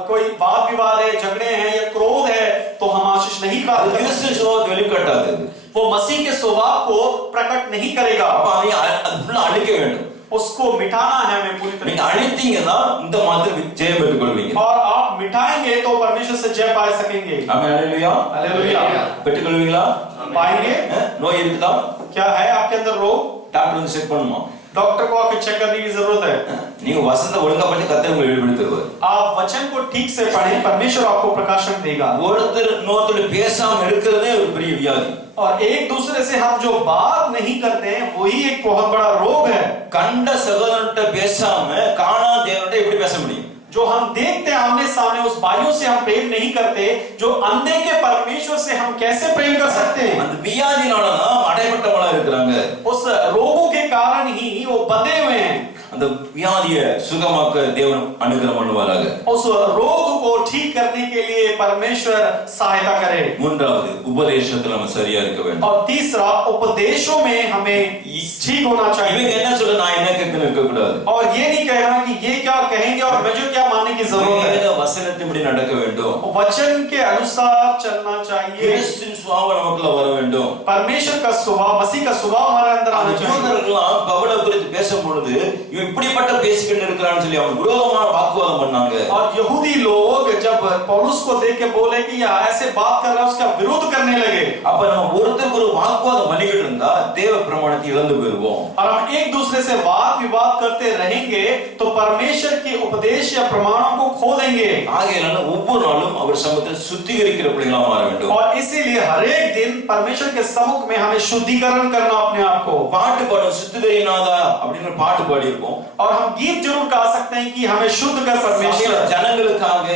कोई वाद विवाद है, झगड़े हैं या क्रोध है तो हम आशीष नहीं அது प्राप्त कर கிறிஸ்து सकते। சுவாபத்தை வெளிக்காட்டாது. वो मसीह के स्वभाव को प्रकट नहीं करेगा। அப்ப அதை அது ஃபுல்லா அழிக்க வேண்டும். उसको मिटाना है हमें पूरी நீங்க तरह। அழித்தீங்கன்னா இந்த மாதத்துல ஜெயம் பெற்றுக்கொள்வீங்க. और आप मिटाएंगे तो परमेश्वर से जय पा सकेंगे। ஆமென், ஹalleluya. हालेलुया। பெற்றுக்கொள்வீங்களா? पाएंगे। நோய் இருக்குதா? क्या है आपके अंदर रोग? டாக்டர் வந்து செக் பண்ணுமா? डॉक्टर को आके चेक करने की जरूरत है। நீங்க வசனத்தை ஒழுங்கா பண்ணி கர்த்தர் உங்களை வெளிப்படுத்துவார். आप वचन को ठीक से पढ़ें, परमेश्वर आपको प्रकाशन देगा। ஒருத்தர் இன்னொருத்தர் பேசாம இருக்கிறதே ஒரு பெரிய வியாதி. और एक दूसरे से हम जो बात नहीं करते हैं वही एक बहुत बड़ा रोग है। கண்ட சகோதரன்ட்ட பேசாம காணா தேவன்ட்ட எப்படி பேச முடியும்? जो हम देखते हैं आमने सामने उस भाइयों से हम प्रेम नहीं करते, जो अंधे के परमेश्वर से हम कैसे प्रेम कर सकते हैं? அந்த வியாதினாலதான் அடைபட்டவங்களா இருக்கிறாங்க. उस रोगों के कारण ही वो बंधे हुए हैं। அந்த வியாதியை சுகமாக்க தேவன் அனுகிரகம் பண்ணுவாராக. उस रोग को ठीक करने के लिए परमेश्वर सहायता करे। மூன்றாவது உபதேசத்துல நம்ம சரியா இருக்க வேண்டும். और तीसरा, उपदेशों में हमें ठीक होना இவங்க चाहिए। என்ன சொல்ல நான் என்ன கேட்கணும் இருக்க கூடாது. और ये नहीं कहना कि ये क्या कहेंगे और मुझे क्या मानने की जरूरत है। வேத வசனத்தின்படி நடக்க வேண்டும். वचन के अनुसार चलना चाहिए। கிறிஸ்துவின் சுபாவம் நமக்குள்ள வர வேண்டும். परमेश्वर का स्वभाव, मसीह का स्वभाव हमारे अंदर आना चाहिए। யூதர்கள்லாம் பவுலை குறித்து பேசும் பொழுது இவன் இப்படிப்பட்ட பேசிக்கிட்டு இருக்கிறான்னு சொல்லி அவங்க விரோதமான வாக்குவாதம் பண்ணாங்க. और यहूदी लोग जब पौलुस को देख के बोले कि यह ऐसे बात कर रहा है, उसका विरोध करने लगे। அப்ப நம்ம ஒருத்தருக்கு ஒரு வாக்குவாதம் பண்ணிக்கிட்டு இருந்தா தேவ பிரமாணத்தை இழந்து போயிருவோம். और हम एक दूसरे से वाद विवाद करते रहेंगे तो परमेश्वर के उपदेश या प्रमाणों को खो देंगे। ஆகையால ஒவ்வொரு நாளும் அவர் சமூகத்தில் சுத்திகரிக்கிற பிள்ளைகளா மாற வேண்டும். और इसीलिए हर एक दिन परमेश्वर के सम्मुख में हमें शुद्धिकरण करना अपने आप को। பாட்டு பாடும் சுத்திகரினாதா அப்படின்னு பாட்டு பாடி இருப்போம். और हम गीत जरूर गा सकते हैं कि हमें शुद्ध कर परमेश्वर। ஜனங்களுக்காக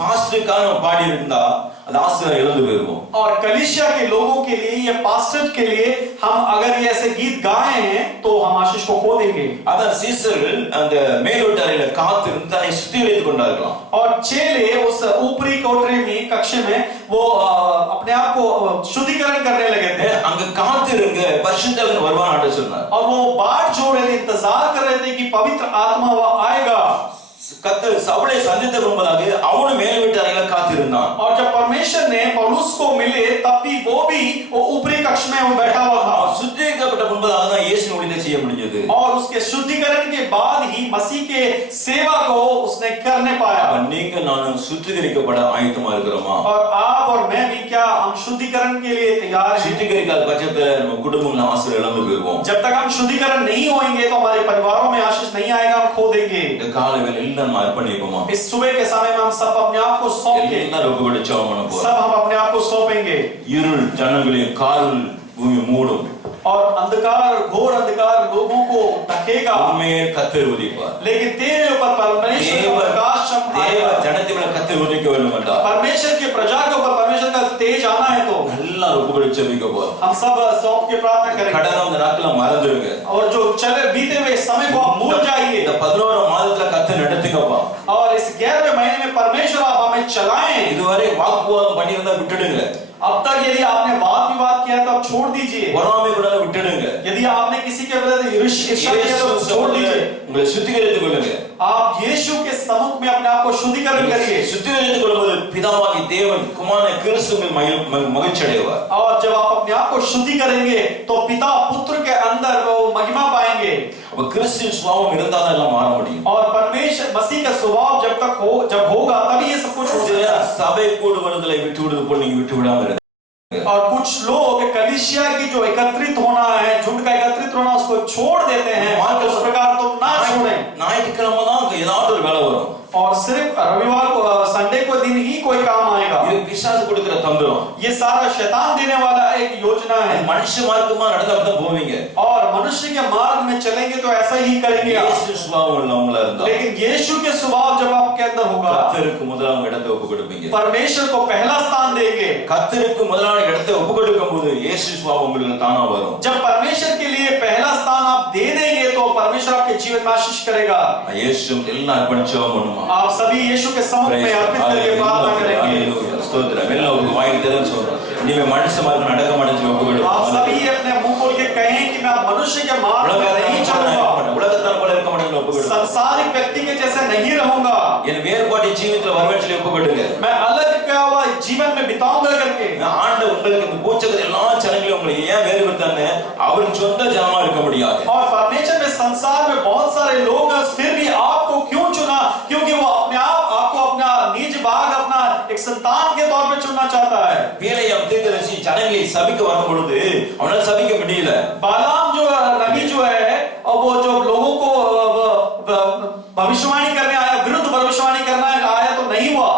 பாஸ்டருக்காக நம்ம பாடி இருந்தா அது ஆசீர்வாதம் இழந்து போயிருவோம். और कलीसिया के लोगों के लिए या पास्टर के लिए हम अगर ये ऐसे गीत गाए हैं तो हम आशीष को खो देंगे। அதான் சீசர்கள் அந்த மேலோட்ட அறையில காத்திருந்து தன்னை சுத்திகரித்துக் கொண்டார்களாம். और चेले उस ऊपरी कोठरी में कक्ष में वो अपने आप को शुद्धिकरण करने लगे थे। அங்க காத்திருங்க பரிசுத்தவான் வருவான்னு சொன்னார். और वो बाट जोड़ रहे थे, इंतजार कर रहे थे कि पवित्र आत्मा वो आएगा। கர்த்தர் சவுலை சந்தித்த முன்பதாக அவனும் மேல் வீட்டு அறையில காத்திருந்தான். और जब परमेश्वर ने पौलुस को मिले तब भी वो ऊपरी कक्ष में वो बैठा हुआ था। சுத்திகரிக்கப்பட்ட முன்பதாக தான் இயேசு ஊழியத்தை செய்ய முடிஞ்சது. और उसके शुद्धिकरण के बाद ही मसीह के सेवा को उसने करने पाया। நீங்க நானும் சுத்திகரிக்கப்பட ஆயத்தமா இருக்கிறோமா? और आप और मैं भी क्या हम शुद्धिकरण के लिए तैयार हैं? சுத்திகரிக்காத பட்சத்துல நம்ம குடும்பங்கள ஆசீர்வாதம் இழந்து போயிருவோம். जब तक हम शुद्धिकरण नहीं होंगे तो हमारे परिवारों में आशीष नहीं आएगा, हम खो देंगे। இந்த காலையில எல்லாம் நம்ம அர்ப்பணிப்போமா? इस सुबह के समय में हम सब अपने आप को सौंपेंगे। எல்லாரும் ஒப்புக்கொடு ஜெபம் பண்ண போறோம். सब हम अपने आप को सौंपेंगे। இருள் ஜனங்களின் காரில் பூமி மூடும். और अंधकार, घोर अंधकार लोगों को ढकेगा, உண்மையே கர்த்தர் உதிப்பார். लेकिन तेरे ऊपर परमेश्वर का प्रकाश தேவ आएगा। ஜனத்தை மேல கர்த்தர் உதிக்க வேண்டும் என்றார். परमेश्वर के के प्रजा के ऊपर परमेश्वर का तेज आना है तो நல்லா ஒப்பு கொடுத்து ஜெபிக்க போறோம். हम सब सौंप के प्रार्थना करेंगे கடந்த அந்த நாட்களை மறந்துடுங்க. और जो चले बीते हुए समय को आप भूल जाइए இந்த 11 மாதத்துல கர்த்தர் நடத்துங்கப்பா. और इस 11वें महीने में परमेश्वर आप हमें चलाएं। இதுவரை வாக்குவாதம் பண்ணி வந்தா விட்டுடுங்க. अब तक यदि आपने वाद विवाद किया तो आप छोड़ दीजिए। பொறாமை கூட விட்டுடுங்க. यदि आपने किसी के विरुद्ध ईर्ष्या किया तो छोड़ दीजिए। உங்களை சுத்திகரித்துக் கொள்ளுங்க. आप यीशु के सम्मुख में अपने आप को शुद्धिकरण करिए। சுத்திகரித்துக் கொள்ளும்போது பிதாவாகிய தேவன் குமாரன் கிறிஸ்துவின் மகிழ்ச்சி அடைவார். और जब आप अपने आप को शुद्धि करेंगे तो पिता पुत्र के अंदर वो महिमा पाएंगे। அப்ப கிறிஸ்துவின் சுபாவம் இருந்தா தான் எல்லாம் மாற முடியும். और परमेश्वर मसीह का स्वभाव जब होगा तभी ये सब कुछ हो जाएगा। சபை கூடுவதிலே விட்டு விடுவது போல் நீங்க விட்டு விடாம இருங்க. और कुछ लोग कलीसिया की जो एकत्रित होना है, झुंड का एकत्रित होना, उसको छोड़ देते हैं। उस प्रकार तुम ना छोड़ें। ஞாயிற்றுக்கிழமை தான் அங்க ஏதாவது ஒரு வேலை வரும். और सिर्फ रविवार को संडे को दिन ही कोई काम आएगा। இது பிசாசு கொடுக்கிற தந்திரம். ये सारा शैतान देने वाला एक योजना है। மனுஷ மார்க்கமா நடந்தா தான் போவீங்க. और मनुष्य के मार्ग में चलेंगे तो ऐसा ही करेंगे आप। இயேசு சுபாவம் உள்ளவங்களா இருந்தா लेकिन यीशु के स्वभाव जब आपके अंदर होगा, கர்த்தருக்கு முதலாம் இடத்தை ஒப்பு கொடுப்பீங்க. परमेश्वर को पहला स्थान देंगे। கர்த்தருக்கு முதலாம் இடத்தை ஒப்பு கொடுக்கும்போது இயேசு சுபாவம் உங்களுக்கு தானா வரும். जब परमेश्वर के लिए पहला स्थान आप दे देंगे तो परमेश्वर आपके जीवन में आशीष करेगा। இயேசு எல்லாம் அர்ப்பணிச்சோம் பண்ணுமா. आप सभी यीशु के सम्मुख में अर्पित करके प्रार्थना करेंगे। ஸ்தோத்திரம். எல்லாம் ஒரு வாய் திறந்து சொல்றோம். நீங்க மனுஷ மார்க்கம் நடக்க மாட்டேன்னு ஒப்பு கொடுங்க. आप सभी अपने मुंह खोल के कहें कि मैं मनुष्य के मार्ग में नहीं चलूंगा, உலகத்தார் போல இருக்க மாட்டேன்னு ஒப்பு கொடுங்க. संसारिक व्यक्ति के जैसे नहीं रहूंगा, என் வேறுபாட்டு ஜீவிதத்துல வரவேன்னு சொல்லி ஒப்பு கொடுங்க. मैं अलग क्या हुआ जीवन में बिताऊंगा करके। ஆண்டு உங்களுக்கு இந்த பூச்சகத்துல எல்லா ஜனங்களையும் உங்களை ஏன் வேறுபடுத்தான்னு அவருக்கு சொந்த ஜனமா இருக்க முடியாது. और परमेश्वर में संसार में बहुत सारे लोग हैं, फिर भी आपको क्यों चुना? क्योंकि वो अपने आप आपको अपना निज भाग, अपना एक संतान के तौर पे चुनना चाहता है। பீலையாம் தீர்க்கதரிசி ஜனங்களை சபிக்க வரும் பொழுது அவனால சபிக்க முடியல. बालाम जो नबी जो है, और वो जो लोगों को भविष्यवाणी करने आया, विरुद्ध भविष्यवाणी करना आया तो नहीं हुआ।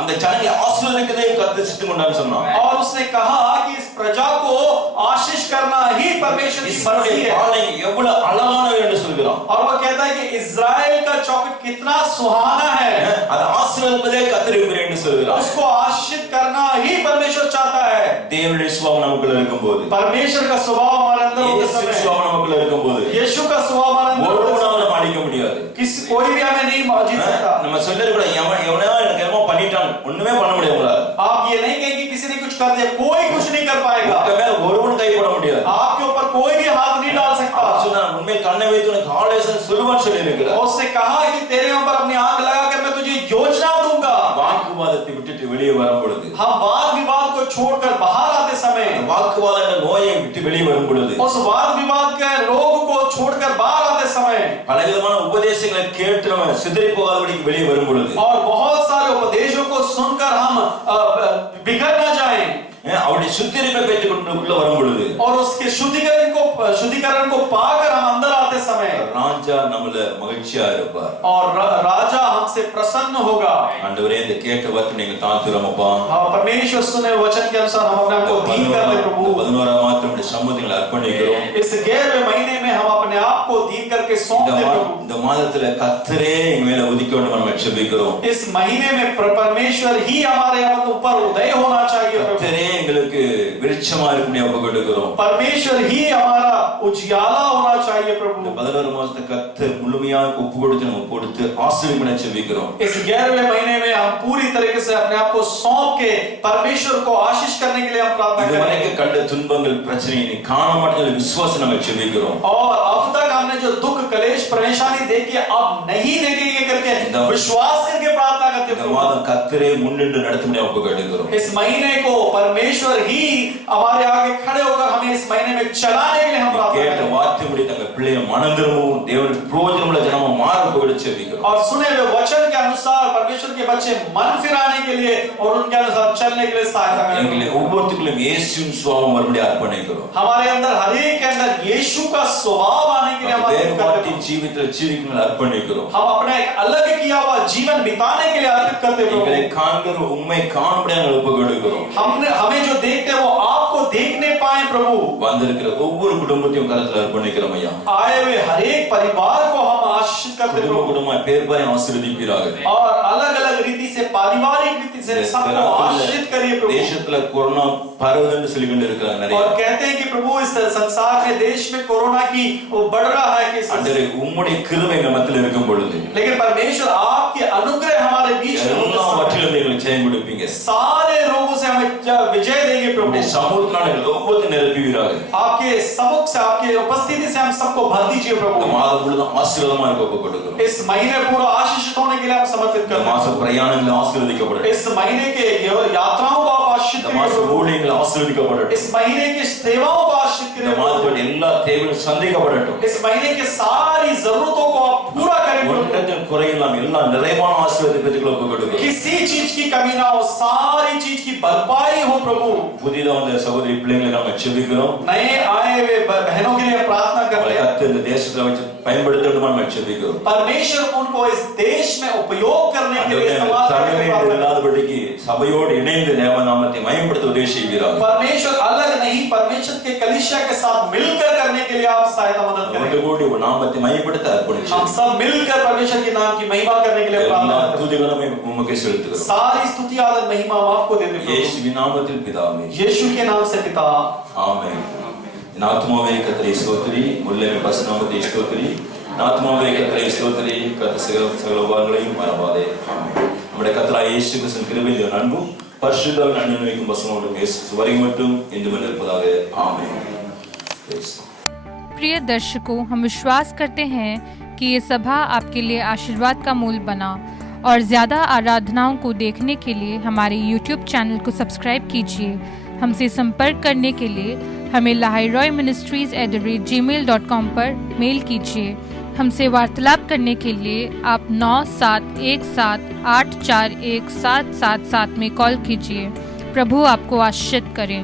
அந்த ஜனங்களை ஆசீர்வதிக்கதே கர்த்தர் சித்தம் கொண்டான்னு சொன்னான். और उसने कहा कि इस प्रजा को आशीष करना ही परमेश्वर की मर्जी है। பாலை எவ்வளவு அழகானவை என்று சொல்கிறான். और वो कहता है कि इज़राइल का चौकट कितना सुहाना है। அது ஆசீர்வதிப்பதே கர்த்தர் விரும்புகிறார் என்று சொல்கிறான். उसको आशीषित करना ही परमेश्वर चाहता है। தேவனுடைய சுபாவம் நமக்குள்ள இருக்கும்போது, परमेश्वर का स्वभाव हमारे अंदर होते இயேசு समय, சுபாவம் நமக்குள்ள இருக்கும்போது यीशु का स्वभाव हमारे अंदर होते ஒருவனும் समय, அவனை அடிக்க முடியாது. कोई भी हमें नहीं जीत सकता। நம்ம சொல்லறது கூட எவனா எனக்கு என்னமோ பண்ணிட்டான் ஒண்ணுமே பண்ண முடியாது உங்களால. आप ये नहीं कहें कि किसी ने कुछ कर दिया, कोई कुछ नहीं कर पाएगा। உங்க மேல ஒருவன் கை போட முடியாது. आपके ऊपर कोई भी हाथ नहीं डाल सकता। சொன்னா உண்மை கண்ணை வைத்து உனக்கு ஆலோசனை சொல்லுவான்னு சொல்லி இருக்கிறார். उसने कहा कि तेरे ऊपर अपनी आंख लगाकर मैं तुझे योजना दूंगा। வாக்குவாதத்தை விட்டுட்டு வெளியே வரும் பொழுது, हम वाद विवाद को छोड़कर बाहर आते समय, வாக்குவாதம் என்ற நோயை விட்டு வெளியே வரும் பொழுது, उस वाद विवाद के रोग को छोड़कर बाहर आते समय, பலவிதமான உபதேசங்களை கேட்டு நம்ம சிதறி போகாதபடிக்கு வெளியே வரும் பொழுது, और बहुत सारे उपदेशों को सुनकर हम बिखर ना जाएं, அவருடைய சுத்திகரிப்பை பெற்றுக் கொண்டு உள்ள வரும் பொழுது, और उसके शुद्धिकरण को पाकर हम अंदर आते समय, ராஜா நம்மள மகிழ்ச்சியா இருப்பார். और राजा हमसे प्रसन्न होगा। ஆண்டவரே இந்த கேட்ட வார்த்தை நீங்க தாத்துறோமப்பா. हाँ, परमेश्वर सुने वचन के अनुसार हम अपने आप को दीन कर ले प्रभु। 11 மாதத்துடைய சம்பதங்களை அர்ப்பணிக்கிறோம். इस 11वें महीने में हम अपने आप को दीन करके सौंप दे प्रभु। இந்த மாதத்துல கர்த்தரே எங்க மேல உதிக்க வேண்டும் நம்ம ஜெபிக்கிறோம். इस महीने में परमेश्वर ही हमारे ऊपर उदय होना चाहिए प्रभु। கர்த்தரே எங்களுக்கு விருட்சமா இருக்கும்படி ஒப்பு கொடுக்கிறோம். परमेश्वर ही हमारा उजियाला होना चाहिए प्रभु। 11 மாசத்துக்கு கர்த்தர் முழுமையாக ஒப்பு கொடுத்து நம்ம கொடுத்து ஆசீர்வாதம் ஜெபிக்கிறோம். इस 11वें महीने में हम पूरी तरीके से अपने आप को सौंप के परमेश्वर को आशीष करने के लिए हम प्रार्थना करेंगे। இதுவரைக்கும் கண்ட துன்பங்கள் பிரச்சனை நீ காண மாட்டேங்கிற விசுவாசம் நம்ம ஜெபிக்கிறோம். और अब तक हमने जो दुख कलेश परेशानी देखी अब नहीं देखेंगे करके विश्वास करके प्रार्थना करते இந்த மாதம் கர்த்தரே முன்னின்று நடத்தும்படி ஒப்பு கொடுக்கிறோம். इस महीने को परमेश्वर ही हमारे आगे खड़े होकर हमें इस महीने में चलाने के लिए हम प्रार्थना கேட்ட करेंगे। வார்த்தைப்படி தங்கள் பிள்ளைய மனந்திரமும் தேவனுக்கு பிரயோஜனமுள்ள ஜனமா மாற ஒப்பு கொடுத்து ஜெபிக்கிறோம். और सुने हुए वचन के अनुसार परमेश्वर के बच्चे मन फिराने के लिए और उनके अनुसार चलने के लिए सहायता करेंगे। எங்களை ஒவ்வொருத்தருக்கும் இயேசுவின் சுபாவம் மறுபடி அர்ப்பணிக்கிறோம். हमारे अंदर हर एक के अंदर यीशु का स्वभाव आने के लिए हम வேறுபாட்டின் ஜீவிதத்தில் ஜீவிக்கணும் அர்ப்பணிக்கிறோம். हम अपना एक अलग किया हुआ जीवन बिताने के लिए अर्पित करते हैं। எங்களை காண்கிற உண்மை காணும்படி நாங்கள் ஒப்பு கொடுக்கிறோம். हमें जो देखते हैं वो आपको देखने पाए प्रभु। வந்திருக்கிற ஒவ்வொரு குடும்பத்தையும் கரத்துல அர்ப்பணிக்கிறோம் ஐயா. आए हुए हर एक परिवार को हम आशीषित करते குடும்ப प्रभु, குடும்பமாய் பேர் பாய் ஆசீர்வதிப்பீராக. और अलग अलग रीति से पारिवारिक रीति से सबको आशीषित करिए प्रभु। தேசத்துல கொரோனா பரவுதுன்னு சொல்லி கொண்டு இருக்கிறாங்க நிறைய. और कहते हैं कि प्रभु इस संसार में देश में कोरोना की वो बढ़ रहा है कि அன்றே உம்முடைய கிருபை எங்க மத்தியில இருக்கும் பொழுது लेकिन परमेश्वर आपके अनुग्रह हमारे बीच में होने எல்லா से வற்றிலும் எங்களுக்கு ஜெயம் கொடுப்பீங்க. सारे रोगों से हमें विजय देंगे प्रभु। உம்முடைய சமூகத்தினால எங்களை ஒவ்வொருத்தரும் நிரப்புவீராக. आपके समुख से आपके उपस्थिति से हम सबको भर दीजिए இந்த प्रभु। மாதம் முழுதும் ஆசீர்வாதமா இருக்க ஒப்புக் கொடுக்கிறோம். इस महीने पूरा आशीषित होने के लिए हम समर्पित இந்த करते மாச हैं। பிரயாணங்கள் ஆசீர்வதிக்கப்படட்டும். इस महीने के यात्राओं को आप आशीषित இந்த करिए மாச प्रभु। ஊழியங்கள் ஆசீர்வதிக்கப்படட்டும். इस महीने की सेवाओं को आशीषित இந்த करिए प्रभु। மாதத்தோட எல்லா தேவைகளும் சந்திக்கப்படட்டும். इस महीने के सारी जरूरतों को आप पूरा करें प्रभु। ஒன்றத்தின் குறையில்லாம எல்லா நிறைவான ஆசீர்வாதத்தை பெற்றுக்கொள்ள ஒப்புக் கொடுக்கிறோம். किसी चीज की कमी ना हो, सारी चीज की भरपाई हो प्रभु। புதிதா வந்த சகோதரி பிள்ளைங்களை நாம செபிக்கிறோம். नए आए हुए बहनों के लिए प्रार्थना करते அவங்களை हैं। கர்த்தர் இந்த தேசத்துல வச்சு பயன்படுத்தணுமா நம்ம செபிக்கிறோம். परमेश्वर उनको इस देश में उपयोग करने के लिए इस्तेमाल करने की தனிமையில் प्रार्थना இல்லாதபடிக்கு சபையோடு இணைந்து தேவநாமத்தை மகிமைப்படுத்த உதவி செய்வீராக. परमेश्वर अलग नहीं, परमेश्वर के कलीसिया के साथ मिलकर करने के लिए आप सहायता मदद ஒன்று करें। கூடி உன் நாமத்தை மகிமைப்படுத்த हम அர்ப்பணிக்கிறோம். सब मिलकर परमेश्वर के नाम की महिमा करने के लिए எல்லா प्रार्थना करते हैं। துதிகளும் உமக்கு செலுத்துகிறோம். सारी स्तुति आदर महिमा हम आपको देते हैं प्रभु। இயேசுவின் நாமத்தில் பிதாவே. यीशु के नाम से पिता ஆமென். என் ஆத்துமாவே கர்த்தரை ஸ்தோத்திரி, உள்ளமே பரிசுத்தநாமத்தை ஸ்தோத்திரி. என் ஆத்துமாவே கர்த்தரை ஸ்தோத்திரி, கர்த்தர் சகல உபகாரங்களையும் மறவாதே. ஆமென். நம்முடைய கர்த்தராகிய இயேசு கிறிஸ்துவின் கிருபையும் அன்பும் பரிசுத்தம் அனுபவிக்கும் பசுமோடும் இயேசு வரை மட்டும் இன்றும் இருப்பதாக. ஆமென். प्रिय दर्शकों, हम विश्वास करते हैं कि ये सभा आपके लिए आशीर्वाद का मूल बना और ज़्यादा आराधनाओं को देखने के लिए हमारे YouTube चैनल को सब्सक्राइब कीजिए। हमसे संपर्क करने के लिए हमें lahairoyministries@gmail.com पर मेल कीजिए। हमसे वार्तालाप करने के लिए आप 9717841777 में कॉल कीजिए। प्रभु आपको आशीषित करें।